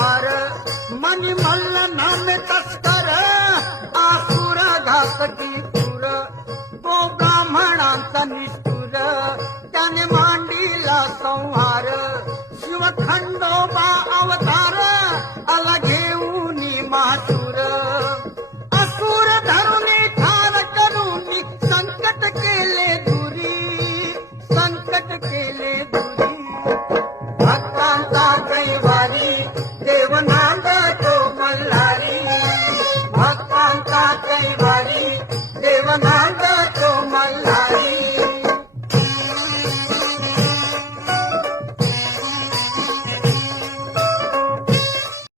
संहार मनी मल्ल नामे तस्कर आसुर घातकी पुर तो ब्राह्मणांचा निष्ठुर त्याने मांडीला संहार शिव खंडोबा अवतार अलग